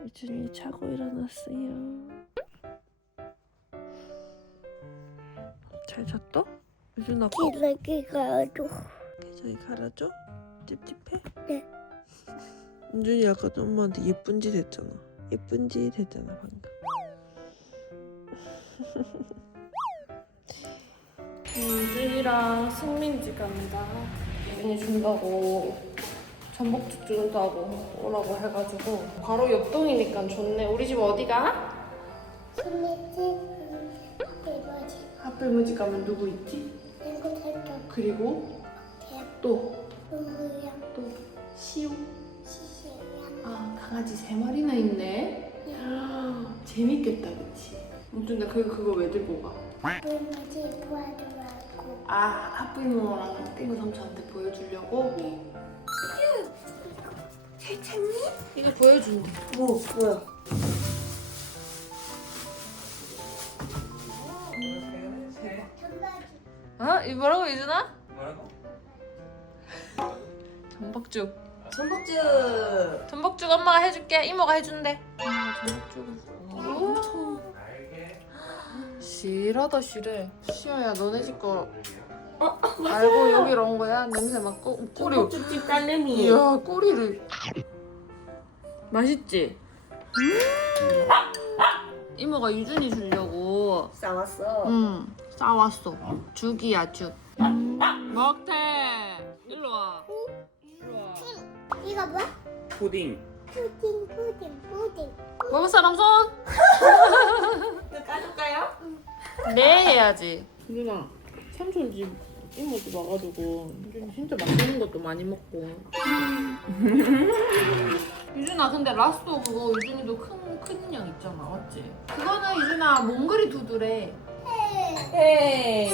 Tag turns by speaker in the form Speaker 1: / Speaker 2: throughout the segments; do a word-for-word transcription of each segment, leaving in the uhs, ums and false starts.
Speaker 1: 유준이 자고 일어났어요. 잘 잤어? 유준아 거
Speaker 2: 기러기 가도.
Speaker 1: 계정이 갈아줘? 찝찝해?
Speaker 2: 네.
Speaker 1: 유준이 아까 엄마한테 예쁜 짓 했잖아. 예쁜 짓 했잖아 방금. 유준이랑 승민지 갑니다. 유준이 준다고 전복죽 준다고 오라고 해가지고 바로 옆동이니까 좋네. 우리 집 어디가?
Speaker 2: 손님 대바지.
Speaker 1: 하필무지 가면 누구 있지?
Speaker 2: 이거 살짝
Speaker 1: 그리고
Speaker 2: 대학
Speaker 1: 또
Speaker 2: 동물이야.
Speaker 1: 또 시우.
Speaker 2: 시시야.
Speaker 1: 아 강아지 세 마리나 있네. 재밌겠다 그치? 유준 나 그거 그거 왜 들고 가?
Speaker 2: 할아버지 도와주라고.
Speaker 1: 아 하필모랑 땡구 삼촌한테 보여주려고? 잘 찾니? 이거 보여준대.
Speaker 2: 뭐 뭐야?
Speaker 1: 어? 이거 뭐라고 유준아?
Speaker 3: 뭐라고?
Speaker 1: 전복죽.
Speaker 2: 전복죽.
Speaker 1: 전복죽 엄마가 해줄게. 이모가 해준대. 엄마가 전복죽을. 엄청 실하다 실해. 시아야 너네 집 거 알고 여기로 온 거야? 냄새 맡고 꼬리.
Speaker 2: 전복죽집 딸내미.
Speaker 1: 이야 꼬리를. 맛있지? 음. 이모가 유준이 주려고
Speaker 2: 싸웠어.
Speaker 1: 응 싸왔어. 죽이야 죽. 먹태 일로 와. 일로 와.
Speaker 2: 이거 뭐야?
Speaker 3: 푸딩.
Speaker 2: 푸딩 푸딩 푸딩.
Speaker 1: 먹을 사람 손?
Speaker 2: 이거 까줄까요?
Speaker 1: 네 해야지. 유준아 삼촌 집 이모 집 와가지고 유준이 진짜 맛있는 것도 많이 먹고. 유준아 근데 라스도 그거 유준이도 큰 큰 인형 있잖아 맞지? 그거는 유준아 몽글이 두드래.
Speaker 2: 헤이.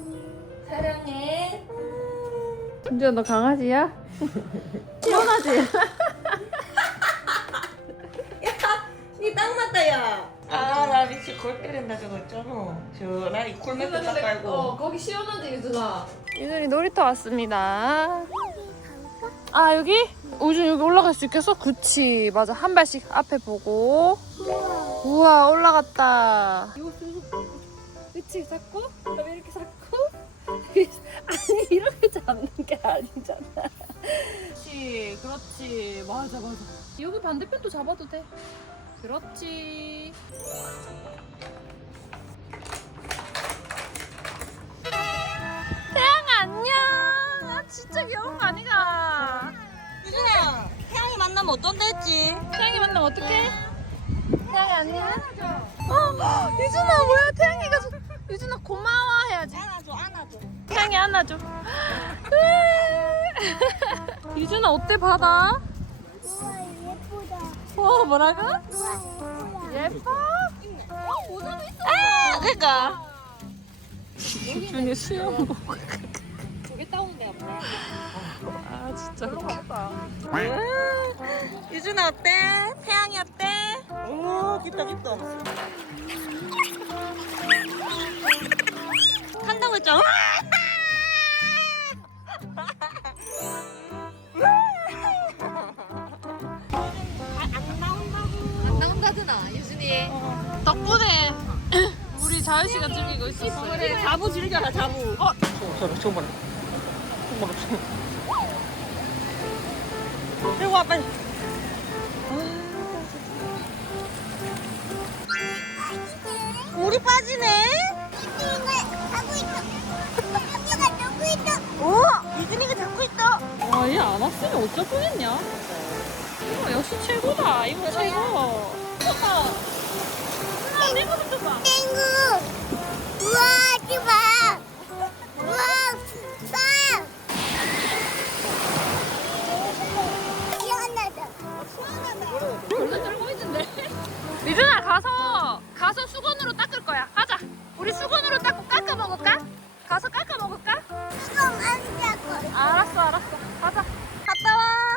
Speaker 2: 사랑해.
Speaker 1: 유준아 너 강아지야? 시원하지?
Speaker 2: 니딱 맞다 야.
Speaker 4: 아, 나 미치 골 때린다 저거 있잖아. 시원하게 콜매트 딱 깔고.
Speaker 1: 어 거기 시원하지 유준아. 유준이 놀이터 왔습니다. 아 여기? 우준 여기 올라갈 수 있겠어? 그치 맞아 한 발씩 앞에 보고. 우와 올라갔다. 이거 그치 잡고 그다음에 이렇게 잡고 아니 이렇게 잡는 게 아니잖아. 그렇지 그렇지 맞아 맞아. 여기 반대편도 잡아도 돼. 그렇지. 태양아 안녕. 아, 진짜 귀여운 거 아니가?
Speaker 4: 유준아, 태양이 만나면 어떤데 했지?
Speaker 1: 태양이 만나면 어떡해? 태양이 안녕. 어, 유준아 뭐야? 태양이가 저- 유준아 고마워 해야지.
Speaker 4: 안아줘, 안아줘.
Speaker 1: 태양이 안아줘. 유준아 어때 바다?
Speaker 2: 우와 예쁘다.
Speaker 1: 어 뭐라고?
Speaker 2: 우와 예쁘다.
Speaker 1: 예뻐? 어 모자도 있어.
Speaker 4: 아, 그니까.
Speaker 1: 유준이 수영 보고.
Speaker 4: 저게 따오는 데가 뭐야?
Speaker 1: 아 진짜 웃겨.
Speaker 4: 유준아 어때? 태양이 어때? 오, 깊다, 깊다. 한다고 했죠?
Speaker 1: 안 나온다드나 유준이. 덕분에 우리 자유 시간 즐기고 있었어.
Speaker 4: 그래, 자부 즐겨라, 자부.
Speaker 1: 어?
Speaker 4: 저러, 저거 봐라. 저거 봐라. 들고 와, 빨리. 물이 빠지네?
Speaker 2: 하고 있어. 언니가 누구 있어?
Speaker 4: 오! 유준이가 잡고 있다.
Speaker 1: 와, 얘 안 왔으면 어쩔 뻔했냐? 이거 역시 최고다. 이거 최고. 오빠. 아, 내 모습 좀 봐.
Speaker 2: 땡구. 우와 봐. 우와 빵. 시원하다. 시원하다.
Speaker 1: 별로 떨고 있는데. 미준아 가서 가서 수건으로 닦을 거야. 가자. 우리 수건으로 닦고 깎아 먹을까? 가서 깎아 먹을까?
Speaker 2: 이거 안 잡고.
Speaker 1: 알았어, 알았어. 가자.
Speaker 4: 갔다 와.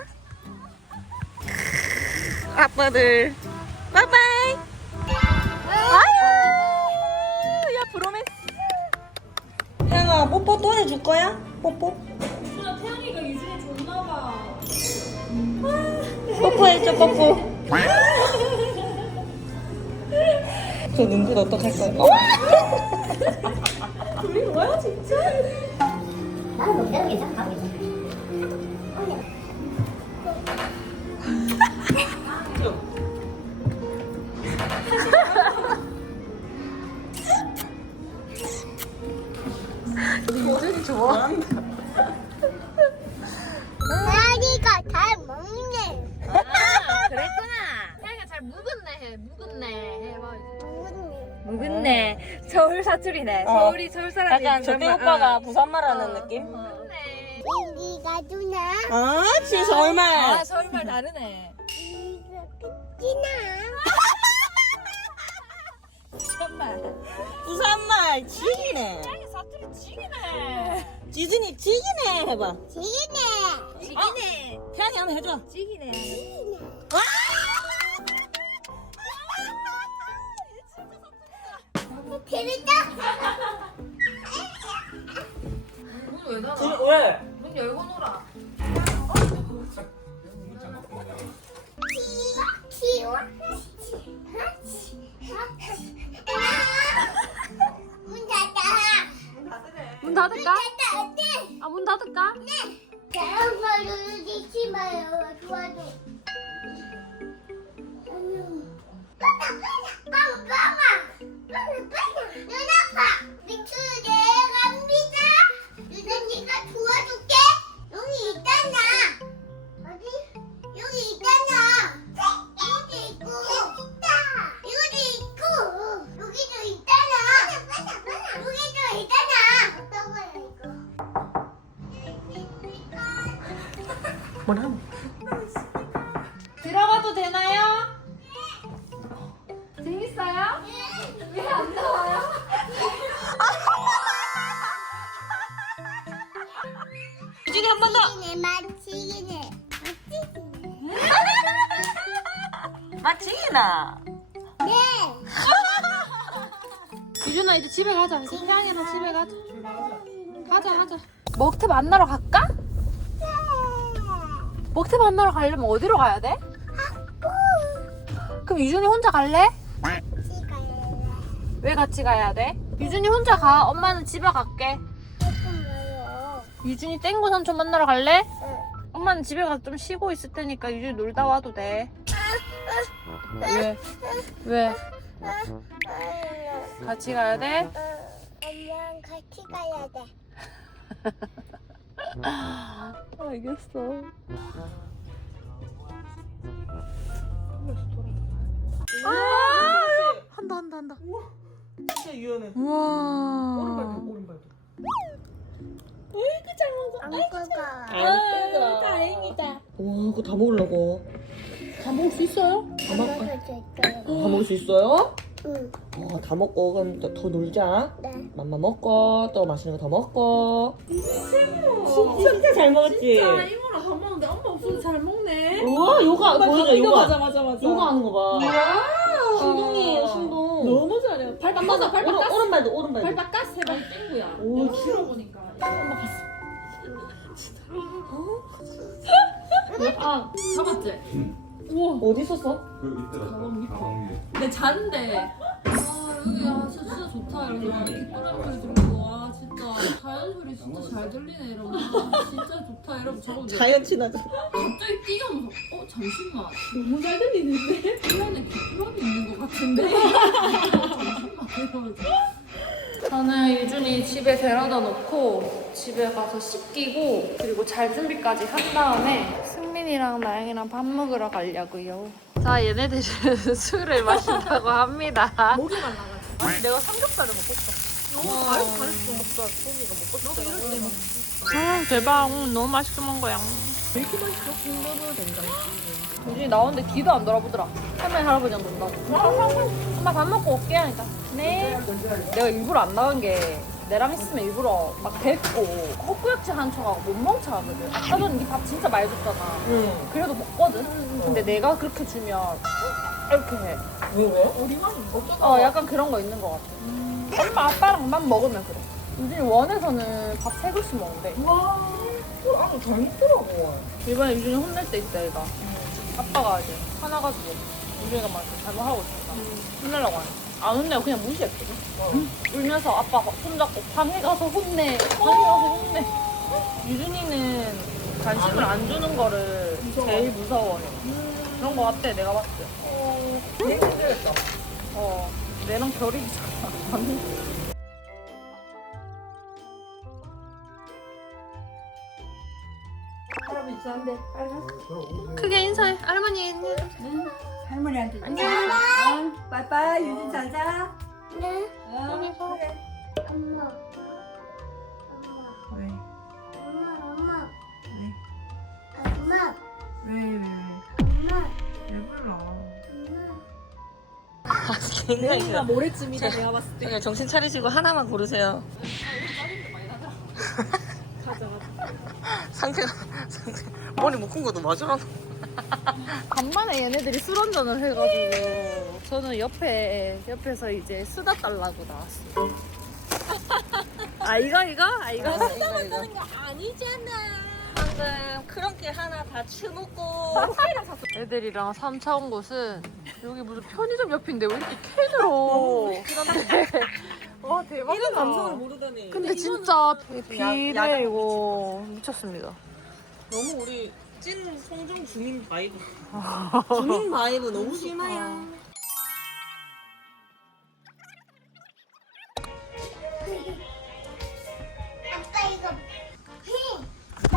Speaker 4: 아빠들. 바이바이. 아유. 야, 브로맨스. 태양아, 뽀뽀 또 해줄 거야? 뽀뽀?
Speaker 1: 유준아 태양이가 유준이 줬나 봐.
Speaker 4: 뽀뽀해줘, 뽀뽀. 저 눈빛 어떡할까요? 어? 둘이 뭐야 진짜?
Speaker 2: 나는 뭐 배운 게 있어? 나는 게
Speaker 1: 유준이 좋아.
Speaker 2: 나리가 잘 먹네.
Speaker 1: 아, 그랬구나. 태양이가 잘 묵었네 해. 묵었네 해봐.
Speaker 2: 먹네.
Speaker 1: 묵었네. 서울 사투리네.
Speaker 4: 어.
Speaker 1: 서울이 서울 사람이.
Speaker 4: 약간 조태 오빠가 부산말 하는 느낌?
Speaker 1: 묵었네.
Speaker 2: 이리가 누나.
Speaker 4: 아, 지 서울말.
Speaker 1: 아 서울말 다르네.
Speaker 2: 이리가 끝이나.
Speaker 1: 부산말.
Speaker 4: 부산말 지기네.
Speaker 1: 태양이 사투리 지기네.
Speaker 4: 지진이 지기네 해봐.
Speaker 2: 지기네.
Speaker 1: 지기네.
Speaker 4: 태양이 한번 해줘.
Speaker 1: 지기네.
Speaker 2: 재밌다.
Speaker 1: 문왜 닫아?
Speaker 4: 지, 왜?
Speaker 1: 문 열고 놀아.
Speaker 2: 키워. 문 닫아.
Speaker 1: 문 닫을까?
Speaker 2: 닫아 안 돼.
Speaker 1: 아 문 닫을까?
Speaker 2: 다른 걸로 잊지 마요. 도와줘. 빵 빵아. 빵 빵아. 누나가 미추게 갑니다. 누나니가 도와줄게. 여기 있잖아. 어디? 여기 있잖아. 여기 있고. 있다. 여기도 있고. 여기도 있잖아. 맞아 맞아. 여기도 있잖아. 어떤 거야 이거?
Speaker 4: 뭘 하면?
Speaker 1: 들어가도 되나요? 재밌어요? 왜 안 나와요?
Speaker 4: 유진이 한 번 더.
Speaker 2: 치기네 맛치기네. 맛치기네.
Speaker 4: 맞지기나.
Speaker 2: 네.
Speaker 1: 유준아 이제 집에 가자. 이제 태양이랑 집에 가자. 가자 가자. 먹태 만나러 갈까? 먹태 만나러 가려면 어디로 가야 돼? 그럼 유준이 혼자 갈래?
Speaker 2: 치가요.
Speaker 1: 왜 같이 가야 돼? 유준이 혼자 가. 엄마는 집에 갈게.
Speaker 2: 조금 멀어요.
Speaker 1: 유준이 땡구 삼촌 만나러 갈래?
Speaker 2: 응.
Speaker 1: 엄마는 집에 가서 좀 쉬고 있을 테니까 유준이 놀다 와도 돼. 왜? 왜? 같이 가야 돼?
Speaker 2: 엄마랑 같이 가야 돼.
Speaker 1: 알겠어. 한다 한다 한다.
Speaker 4: 진짜 유연해.
Speaker 1: 우와.
Speaker 4: 오른발도 오른발도.
Speaker 2: 안 꺼가.
Speaker 4: 아,
Speaker 1: 다행이다.
Speaker 4: 와, 그거 다 먹으려고.
Speaker 1: 다 먹을 수 있어요?
Speaker 4: 다 먹.
Speaker 2: 먹을 수 있어요.
Speaker 4: 다 먹을 수 있어요?
Speaker 2: 응.
Speaker 4: 어, 다 먹고 그럼 더, 더 놀자.
Speaker 2: 네.
Speaker 4: 맘마 먹고 또 맛있는 거 더 먹고. 진짜 잘 먹었지.
Speaker 1: 이모랑 밥 먹는데 엄마 없어도 잘 먹네.
Speaker 4: 우와, 요가 보여줘. 요가.
Speaker 1: 맞아 맞아 맞아.
Speaker 4: 요가 하는 거 봐.
Speaker 1: 와.
Speaker 4: 신동이에요, 신동.
Speaker 1: 너무 잘해. 발 닦아서 발
Speaker 4: 오른,
Speaker 1: 닦았어.
Speaker 4: 오른발도 오른발도.
Speaker 1: 발 닦았어. 해봐 땡구야.
Speaker 4: 오,
Speaker 1: 길어 보니까. 엄마 갔어. 아 잡았지? 우와.
Speaker 4: 어디 있었어?
Speaker 3: 그 밑에다
Speaker 1: 가방 밑에.
Speaker 3: 가방 위에.
Speaker 1: 근데 자는데 아 여기 아 진짜, 진짜 좋다 이러면서 귓바람 소리 들리고 와 진짜 자연 소리 진짜 잘 들리네 이러면서 아, 진짜 좋다 이러면서 저거
Speaker 4: 자연 친하죠.
Speaker 1: 갑자기 뛰어면서 어 잠시만 너무 잘 들리는데? 주변에 귀뚜라미 있는 것 같은데? 잠시만 이러면서 저는 유준이 집에 데려다 놓고 집에 가서 씻기고 그리고 잘 준비까지 한 다음에 승민이랑 나영이랑 밥 먹으러 가려고요. 자 얘네들은 술을 마신다고 합니다.
Speaker 4: 목이 말라가지고. 아니, 내가 삼겹살을 먹고 싶어. 너무 잘했어, 잘했어. 삼겹살 소미가 먹고 싶어. 나도 이럴 때 먹고
Speaker 1: 음 대박 음, 너무 맛있게 먹은 거야.
Speaker 4: 왜 이렇게 맛있어? 군더더 된장찌개.
Speaker 1: 유준이 나오는데 뒤도 안 돌아보더라. 할머니 할아버지랑 논다고. 엄마 밥 먹고 올게 하니까 네. 내가 일부러 안 나간 게 내랑 있으면 일부러 막 뱉고 헛구역질 한 척하고 못 멍청하거든. 아까 전에 니 밥 진짜 많이 줬잖아.
Speaker 4: 응.
Speaker 1: 그래도 먹거든. 근데 내가 그렇게 주면 이렇게 해.
Speaker 4: 왜, 왜? 우리만 어쩌다.
Speaker 1: 어 약간 그런 거 있는 것 같아. 엄마 아빠랑만 먹으면 그래. 유준이 원에서는 밥 세 그릇씩 먹는데
Speaker 4: 와, 아주 잘 먹더라고.
Speaker 1: 이번에 유준이 혼낼 때 있다 얘가. 아빠가 이제 화나가지고 유준이가 막 이렇게 잘못하고 있으니까 혼내려고 하니까 안 혼내고 그냥 무시했거든. 응? 울면서 아빠가 손잡고 방에 가서 혼내, 방에 가서 혼내. 유준이는 관심을 안 주는 거를 제일 무서워해. 그런 거 같아, 내가 봤을 때. 어, 내랑 결이잖아.
Speaker 3: 할아버지 저한테 빨리 가.
Speaker 1: 크게 인사해. 할머니.
Speaker 3: 할머니한테
Speaker 1: 안녕.
Speaker 3: 응, 빠이빠이 유진 잘 자.
Speaker 2: 네.
Speaker 3: 어, 그래.
Speaker 2: 엄마. 엄마.
Speaker 3: 왜?
Speaker 2: 엄마. 엄마.
Speaker 3: 왜?
Speaker 2: 엄마.
Speaker 3: 왜? 왜? 왜?
Speaker 2: 엄마.
Speaker 3: 왜 불러?
Speaker 2: 엄마.
Speaker 4: 내가 모레쯤이다 내가 봤을 때.
Speaker 1: 그냥 정신 차리시고 하나만 고르세요.
Speaker 4: 가자 가자.
Speaker 1: 상태가, 상태. 머리 묶은 것도 맞으라. 간만에 얘네들이 술 한잔을 해가지고 저는 옆에 옆에서 이제 수다 달라고 나왔어요. 아 이거 이거? 아 이거? 아, 이거 이거.
Speaker 4: 거 아니잖아.
Speaker 1: 방금 크런키 하나 다 치우고 애들이랑 삼 차 온 곳은 여기 무슨 편의점 옆인데 왜 이렇게 캔으로 와 대박이다.
Speaker 4: 이런 감성을 모르다니.
Speaker 1: 근데 진짜
Speaker 4: 야-
Speaker 1: 비례 이거 미쳤습니다.
Speaker 4: 너무 우리 찐 송정 주민 바이브. 주민 바이브 너무 심해요.
Speaker 2: 아빠 이거 히.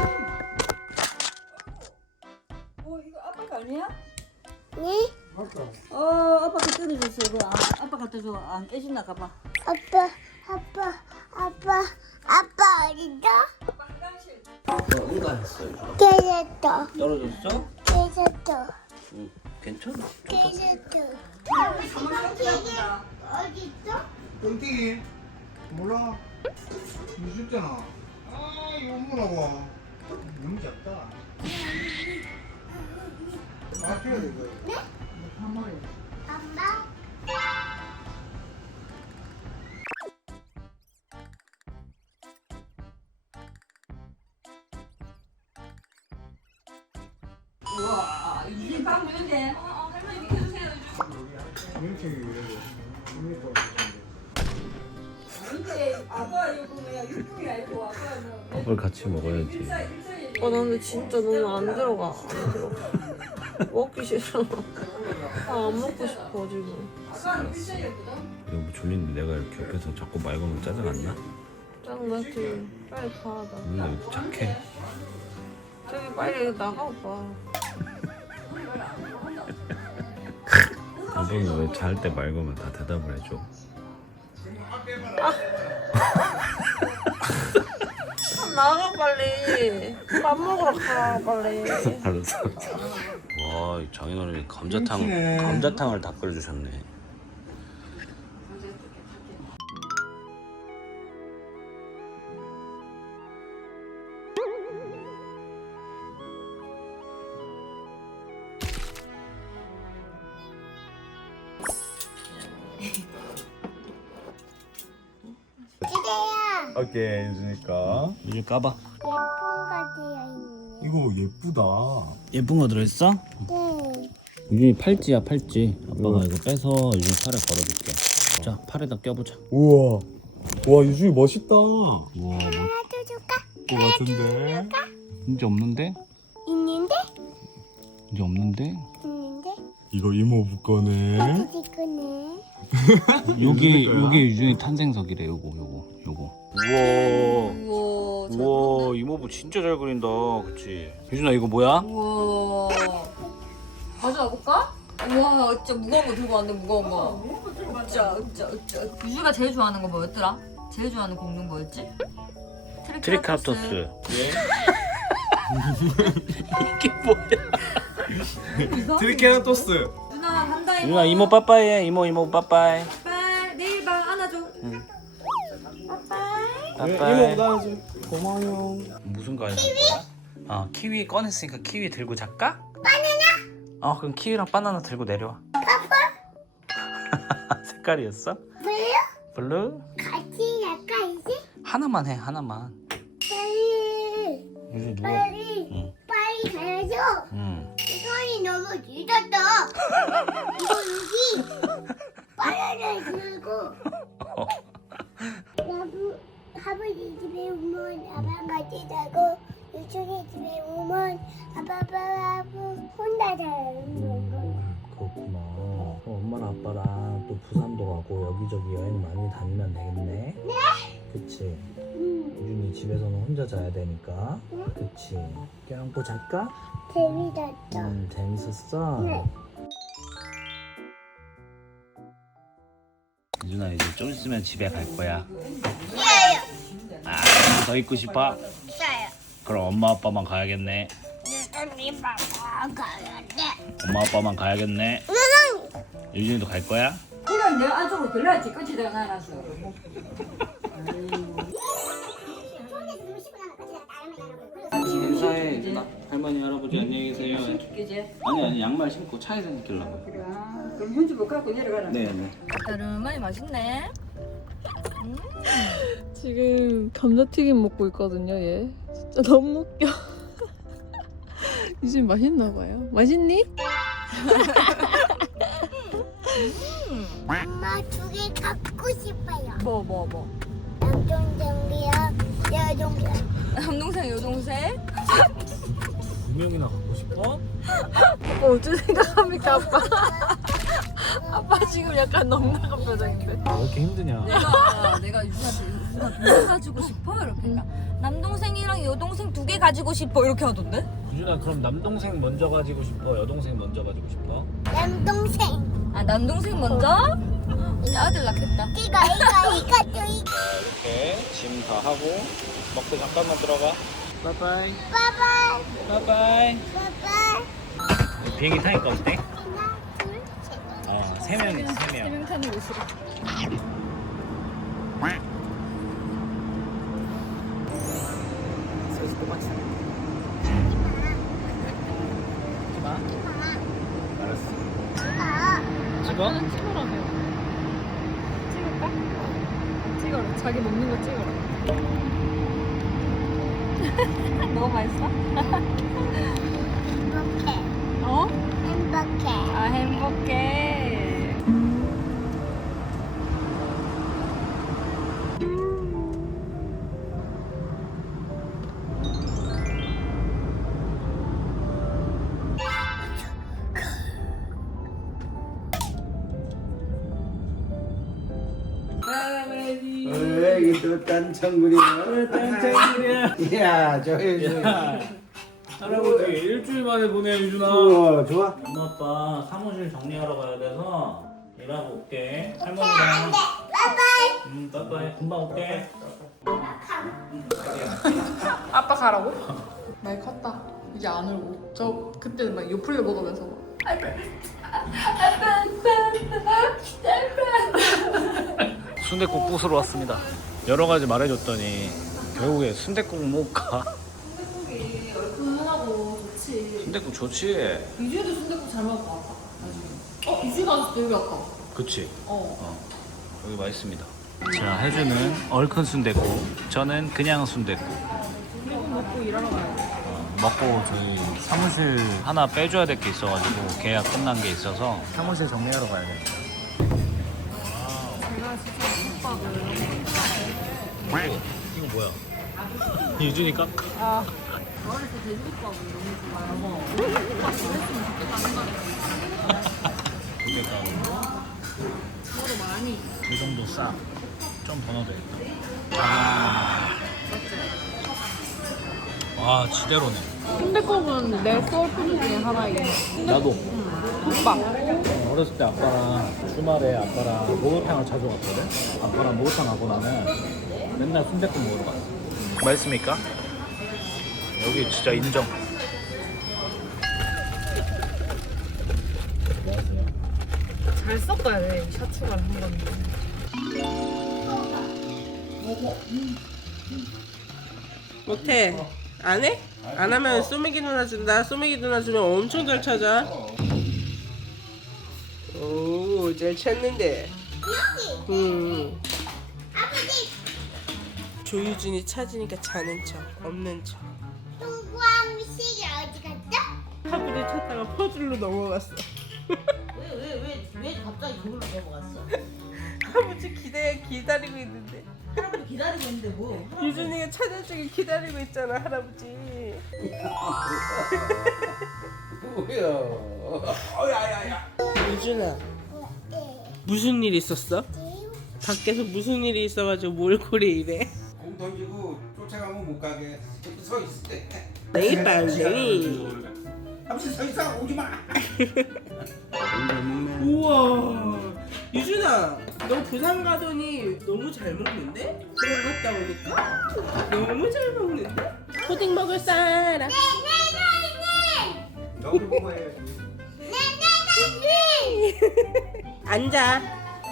Speaker 3: 어 이거 아빠 거 아니야?
Speaker 2: 네?
Speaker 3: 어 아빠 그 뜯어줬어. 이거 아, 아빠 갖다 줘. 안 깨진다 가봐.
Speaker 2: 아빠. 아빠. 아빠. 아빠 어디다?
Speaker 3: 화장실.
Speaker 5: 응가 했어요.
Speaker 2: 깨졌다.
Speaker 5: 떨어졌어?
Speaker 2: 깨졌다.
Speaker 5: 응. 괜찮아.
Speaker 2: 깨졌다. 어디 있어?
Speaker 6: 똥띠기 몰라 무섭잖아. 아 이거 뭐라고 너무 작다. 막혀야 돼 이거.
Speaker 2: 엄마.
Speaker 3: 우와 유진 방 무는데.
Speaker 6: 명칭이 이래요. 이거
Speaker 3: 근데 아빠 이거 뭐야 육분이 아니고 아빠는.
Speaker 5: 밥을 같이 먹어야지.
Speaker 3: 일사 일사일.
Speaker 4: 아, 나 근데 진짜 너무 안 들어가. 안 들어가. 먹기 싫어. 아, 안 먹고 싶어, 지금.
Speaker 3: 아빠는 일사일이거든.
Speaker 5: 이거 뭐 졸린데 내가 이렇게 옆에서 자꾸 말 걸면 짜증 안 나?
Speaker 4: 짱나지. 빨리 가, 나.
Speaker 5: 왜 이렇게 착해?
Speaker 4: 저기 빨리 나가봐.
Speaker 5: 여보는 왜 잘 때 말 걸면 다 대답을 해줘?
Speaker 4: 나가, 빨리. 밥 먹으러 가, 빨리.
Speaker 5: 알았어. 와, 이 장인어른이 감자탕,
Speaker 6: 그렇지네.
Speaker 5: 감자탕을 다 끓여주셨네.
Speaker 2: 기대야.
Speaker 6: 오케이 유준이까.
Speaker 5: 이제 까봐.
Speaker 2: 예쁜가 되어 있네.
Speaker 6: 이거 예쁘다.
Speaker 5: 예쁜 거 들어있어?
Speaker 2: 네.
Speaker 5: 유준이 팔찌야 팔찌. 아빠가 이거 빼서 유준이 팔에 걸어줄게. 자, 팔에다 껴보자.
Speaker 6: 우와. 와 유준이 멋있다.
Speaker 5: 우와, 뭐
Speaker 2: 하나도 줄까?
Speaker 6: 거 같은데.
Speaker 5: 이제 없는데?
Speaker 2: 있는데?
Speaker 5: 이제 없는데?
Speaker 2: 있는데?
Speaker 6: 이거 이모부 거네.
Speaker 2: 어디 거네?
Speaker 5: 요게
Speaker 6: 거야?
Speaker 5: 요게 유준이 탄생석이래. 요거 요거 요거. 우와.
Speaker 4: 우와,
Speaker 5: 우와, 이모부 진짜 잘 그린다. 그치? 유준아 이거 뭐야?
Speaker 4: 우와. 가져와 볼까? 우와, 진짜 무거운 거 들고 왔네, 무거운 거. 진짜, 진짜, 진짜. 유주가 제일 좋아하는 거 뭐였더라? 제일 좋아하는 공룡 뭐였지?
Speaker 5: 트리케라톱스. 이게 뭐야?
Speaker 6: 트리케라토스.
Speaker 4: 누나 간다, 이모.
Speaker 5: 유준아 이모 빠빠이 해. 이모 이모 빠빠이.
Speaker 4: 빨리 내일 봐, 안아줘.
Speaker 5: 빠빠이.
Speaker 6: 나와줘. 고마워요.
Speaker 5: 무슨 과일 할 거야? 어, 키위 꺼냈으니까 키위 들고 잘까? 바나나? 어, 그럼 키위랑 바나나 들고 내려와. 색깔이었어?
Speaker 2: 블루?
Speaker 5: 블루?
Speaker 2: 같이 약간 이제
Speaker 5: 하나만 해, 하나만.
Speaker 2: 빨리
Speaker 5: 유준 누워.
Speaker 2: 빨리
Speaker 5: 응.
Speaker 2: 빨리 가야죠.
Speaker 5: 응.
Speaker 2: 시간이 너무 늦었다. 이거 여기 빨리
Speaker 5: 그렇구나. 어, 엄마랑 아빠랑 또 부산도 가고 여기저기 여행 많이 다니면 되겠네. 네? 그치? 유준이 집에서는 혼자 자야 되니까. 그치? 껴안고 잘까?
Speaker 2: 재밌었어.
Speaker 5: 음, 재밌었어?
Speaker 2: 네.
Speaker 5: 유준아 이제 좀 있으면 집에 갈 거야.
Speaker 2: 싫어요.
Speaker 5: 아, 더 있고 싶어?
Speaker 2: 싫어요.
Speaker 5: 그럼 엄마 아빠만 가야겠네.
Speaker 2: 유준이爸爸 가야 돼.
Speaker 5: 엄마 아빠만 가야겠네. 유준이도 갈 거야?
Speaker 3: 그래 내가 안쪽으로 들어야지 끝이 내가 나눠서.
Speaker 5: 인사해 유준아. 할머니 할아버지 안녕히 계세요.
Speaker 3: 그지?
Speaker 5: 아니 아니 양말 신고 차에서 신기려고.
Speaker 3: 그래. 그럼 현지 못 갖고 내려가라.
Speaker 5: 네네.
Speaker 4: 다름하니 맛있네.
Speaker 1: 지금 감자튀김 먹고 있거든요, 얘. 진짜 너무 웃겨. 유진 맛있나 봐요. 맛있니?
Speaker 2: 엄마 두 개 갖고 싶어요.
Speaker 4: 뭐 뭐 뭐.
Speaker 2: 남동생이랑 여동생.
Speaker 4: 남동생 여동생?
Speaker 5: 두 명이나 갖고 싶어?
Speaker 1: 아빠 어찌 생각합니까, 아빠? 아빠 지금 약간 넉나간 표정인데.
Speaker 5: 왜 이렇게 힘드냐?
Speaker 4: 내가 내가 유준한테 유준아 돈 가지고 싶어 이렇게 그러니까 남동생이랑 여동생 두 개 가지고 싶어 이렇게 하던데?
Speaker 5: 유준아 그럼 남동생 먼저 가지고 싶어? 여동생 먼저 가지고 싶어?
Speaker 2: 남동생.
Speaker 4: 아 남동생 먼저? 우리 아들 낳겠다.
Speaker 2: 이거 이거 이거 또 이거.
Speaker 5: 이렇게 짐 다 하고 먹고 잠깐만 들어가. 바이바이.
Speaker 2: 빠바이
Speaker 5: 바이바이.
Speaker 2: 빠바이.
Speaker 5: 비행기 타니까 어때?
Speaker 2: 하나 둘 셋.
Speaker 5: 어, 세 명이지 세 명.
Speaker 1: 세명 타는 곳으로.
Speaker 5: 그래서 똑같이. 마. 알았어. 찍어?
Speaker 1: 찍으라며. 찍을까? 찍어라. 자기 먹는 거 찍어라. 너무 맛있어?
Speaker 2: 행복해.
Speaker 1: 어?
Speaker 2: 행복해.
Speaker 1: 아 행복해.
Speaker 7: 어, 이게 또 딴청구리야.
Speaker 5: 딴청구리야.
Speaker 7: 이야, 저기, 저기.
Speaker 5: 할아버지 일주일 만에 보내 유준아.
Speaker 7: 우와, 좋아.
Speaker 5: 엄마 아빠 사무실 정리하러 가야 돼서 일하고 올게. 할머니랑.
Speaker 2: 빠바이.
Speaker 5: 음, 빠빠이. 금방 올게.
Speaker 1: 아빠 가라고? 많이 컸다. 이제 안 울고. 저 그때는 막 요플레 먹으면서 막.
Speaker 5: 순댓국 부스러 왔습니다. 여러 가지 말해줬더니 결국에 순댓국 먹을까?
Speaker 1: 순대국이 얼큰하고 좋지.
Speaker 5: 순댓국 좋지.
Speaker 1: 이주에도 순대국 잘 먹을 것 같아. 나중에. 어 이주에 가서 또 여기 왔다.
Speaker 5: 그치.
Speaker 1: 어.
Speaker 5: 어, 여기 맛있습니다. 자, 해주는 얼큰 순댓국, 저는 그냥 순댓국.
Speaker 1: 순대국 먹고 일하러 가야 돼.
Speaker 5: 어, 먹고 저희 사무실 하나 빼줘야 될 게 있어가지고 계약 끝난 게 있어서 사무실 정리하러 가야 됩니다.
Speaker 1: 제가 진짜 국밥을.
Speaker 5: 이거 뭐야? 유준이 깎아.
Speaker 1: 아. 어릴 때 돼지국밥을 너무 좋아해서 돼지국밥 그랬으면 좋겠다는 생각이
Speaker 5: 좋겠다.
Speaker 1: 저도 많이.
Speaker 5: 이 정도 싹. 좀 더 넣어도 되겠다. 아. 와, 지대로네.
Speaker 1: 순대국은 내 소울푸드 중에 하나이고.
Speaker 5: 나도.
Speaker 1: 국밥.
Speaker 5: 어렸을 때 아빠랑 주말에 아빠랑 목욕탕을 자주 갔거든. 아빠랑 목욕탕 가고 나면 맨날 순댓국 먹으러 갔어. 맛있습니까? 여기 진짜 인정. 안녕하세요.
Speaker 1: 잘 섞어야 돼. 샤추가를 한 건데.
Speaker 8: 못해. 안 해? 안 하면 소매기 누나 준다. 소매기 누나 주면 엄청 잘 찾아. 오, 잘 찾는데. 음.
Speaker 2: 아버지.
Speaker 8: 조유준이 찾으니까 자는 척, 없는 척.
Speaker 2: 동구함실이 어디 갔죠?
Speaker 8: 아버지 찾다가 퍼즐로 넘어갔어.
Speaker 3: 왜왜왜 왜 갑자기 그걸로 넘어갔어?
Speaker 8: 아버지 기대 기다리고 있는데.
Speaker 3: 할아버지 기다리고 있는데 뭐?
Speaker 8: 유준이가 찾아주길 기다리고 있잖아, 할아버지.
Speaker 7: 뭐야. 어, 야, 야, 야.
Speaker 8: 유준아, 무슨 일 있었어? 밖에서 무슨 일이 있어가지고 몰골이 이래?
Speaker 7: 공 던지고 쫓아가면 못 가게 서 있을 때.
Speaker 8: 내일 빨리.
Speaker 7: 아버지 서 있어 오지 마.
Speaker 8: 우와, 유준아, 너 부산 가더니 너무 잘 먹는데? 그런 갔다 오니까 너무 잘 먹는데? 푸딩 먹을 사람.
Speaker 7: 너도 먹어야지.
Speaker 8: 앉아.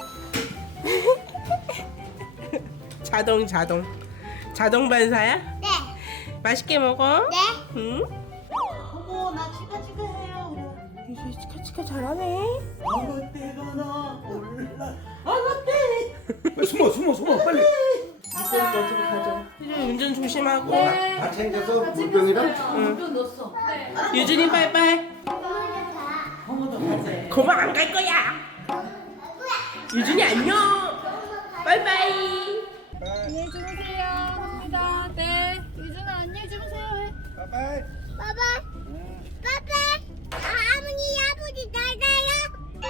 Speaker 8: 자동 자동 자동 반사야?
Speaker 2: 네.
Speaker 8: 맛있게 먹어.
Speaker 2: 네.
Speaker 8: 응?
Speaker 3: 어머 나 치카치카 해요.
Speaker 8: 유준이 치카치카 잘하네.
Speaker 3: 어머 때가 나 올라.
Speaker 7: 빨리 숨어 숨어 숨어 빨리.
Speaker 8: 이건 너 좀 가져. 유준이 운전 조심하고.
Speaker 7: 다 챙겨서 물병이랑.
Speaker 8: 응. 유준이 빠이빠이.
Speaker 3: 어머도 가자.
Speaker 8: 고마 안 갈 거야. 유준이 안녕. 빠이빠이.
Speaker 1: 안녕히 주무세요. 갑니다. 네. 유준아 안녕히 주무세요.
Speaker 7: 바이바이.
Speaker 2: 빠빠. 빠빠. 아, 아버지 아버지 나가요.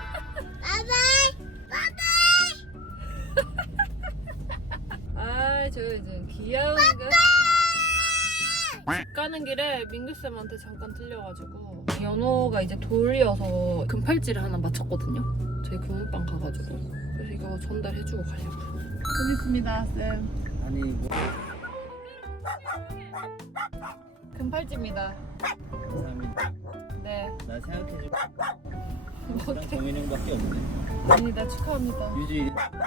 Speaker 2: 빠빠. 빠빠.
Speaker 1: 아, 저 이제 귀여운 거. 집 가는 길에 민규쌤한테 잠깐 들려가지고 연호가 이제 돌이어서 금팔찌를 하나 맞췄거든요. 저희 금은방 가가지고 그래서 이거 전달해주고 가려고. 좀 있습니다, 쌤.
Speaker 5: 아니 뭐
Speaker 1: 금팔찌입니다.
Speaker 5: 감사합니다.
Speaker 1: 네.
Speaker 5: 나 생각해주고 나랑 정인 형밖에 없네.
Speaker 1: 아니다, 축하합니다.
Speaker 5: 유주이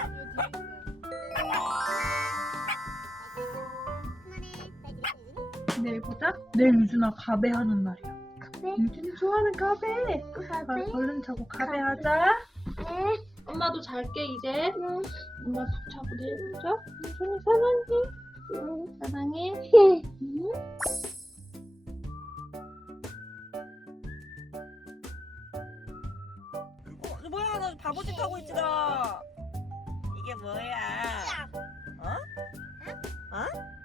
Speaker 1: 내일 보자. 내일 유준아 가베 하는 날이야. 유준이 좋아하는 가베. 아, 얼른 자고 가베 하자.
Speaker 2: 네.
Speaker 1: 엄마도 잘게 이제. 엄마 푹 자고 내일 보자. 유준이 사랑해. 응, 사랑해. 응?
Speaker 3: 어, 뭐야 너 바보짓 하고 있지 너. 이게 뭐야? 어? 어?